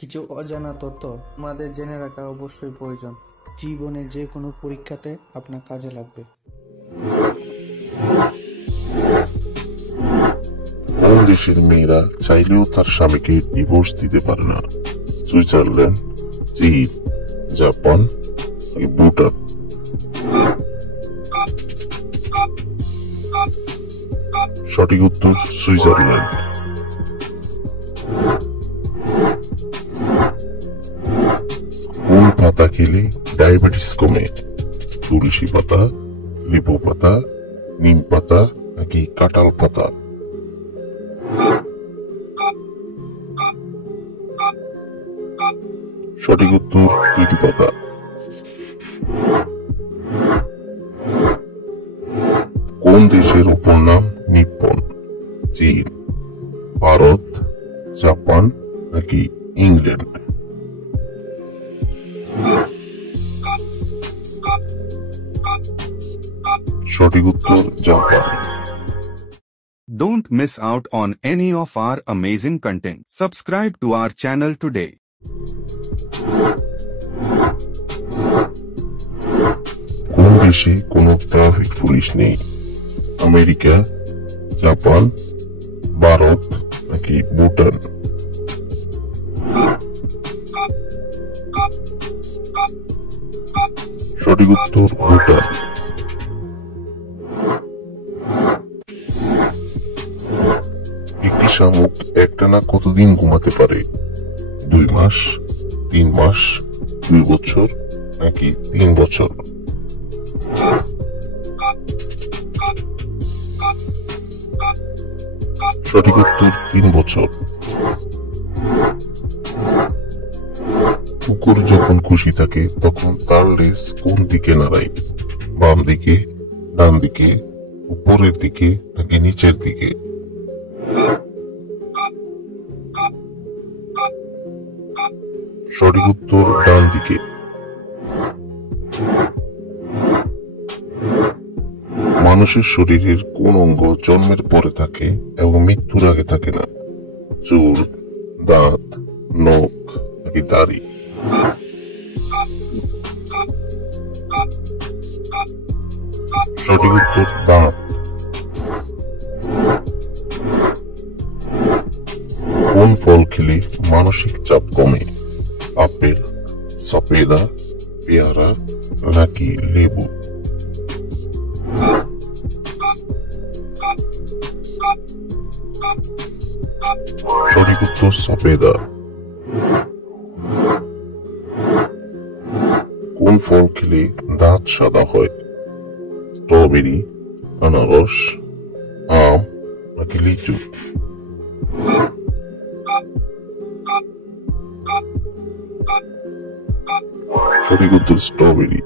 কিছু অজানা তথ্য আমাদের জেনে রাখা অবশ্যই প্রয়োজন। জীবনে যে কোনো পরীক্ষাতে আপনার কাজে লাগবে। কোন দেশের মেয়েরা চাইলেও তার স্বামীকে ডিভোর্স দিতে পারে না? সুইজারল্যান্ড, চীন, জাপান, ভুটান। সঠিক উত্তর সুইজারল্যান্ড। কোন পাতা খেলে ডায়াবেটিস কমে? তুলসী পাতা, লেবু পাতা, নিম পাতা নাকি কাঁঠাল পাতা? সঠিক উত্তর তুলসী পাতা। কোন দেশের উপর নাম নিপ্পন? চীন, ভারত, জাপান নাকি ইংল্যান্ড? সঠিক উত্তর Japan. Don't miss out on any of our amazing content. Subscribe to our channel today. কোন দেশে কোনো ট্রাফিক পুলিশ নেই? আমেরিকা, জাপান, ভারত নাকি ভুটান? সঠিক উত্তর ভুটান। একটি শামুক একটানা কতদিন ঘুমাতে পারে? 2 মাস, 3 মাস, 2 বছর নাকি 3 বছর? সঠিক উত্তর 3 বছর। কুকুর যখন খুশি থাকে তখন তার লেজ কোন দিকে নাড়ায়? বাম দিকে, ডান দিকে, উপরের দিকে নাকি নিচের দিকে? সঠিক উত্তর ডান দিকে। মানুষের শরীরের কোন অঙ্গ জন্মের পরে থাকে এবং মৃত্যুর আগে থাকে না? চুল, দাঁত, নখ নাকি দাড়ি? সঠিক উত্তর দাঁত। কোন ফল খেলে মানসিক চাপ কমে? আপেল, সপেদা, পেয়ারা নাকি লেবু? সঠিক উত্তর সপেদা। কোন ফল খেলে দাঁত সাদা হয়? স্ট্রবেরি, আনারস, আম নাকি লিচু? সঠিক উত্তর স্ট্রবেরি।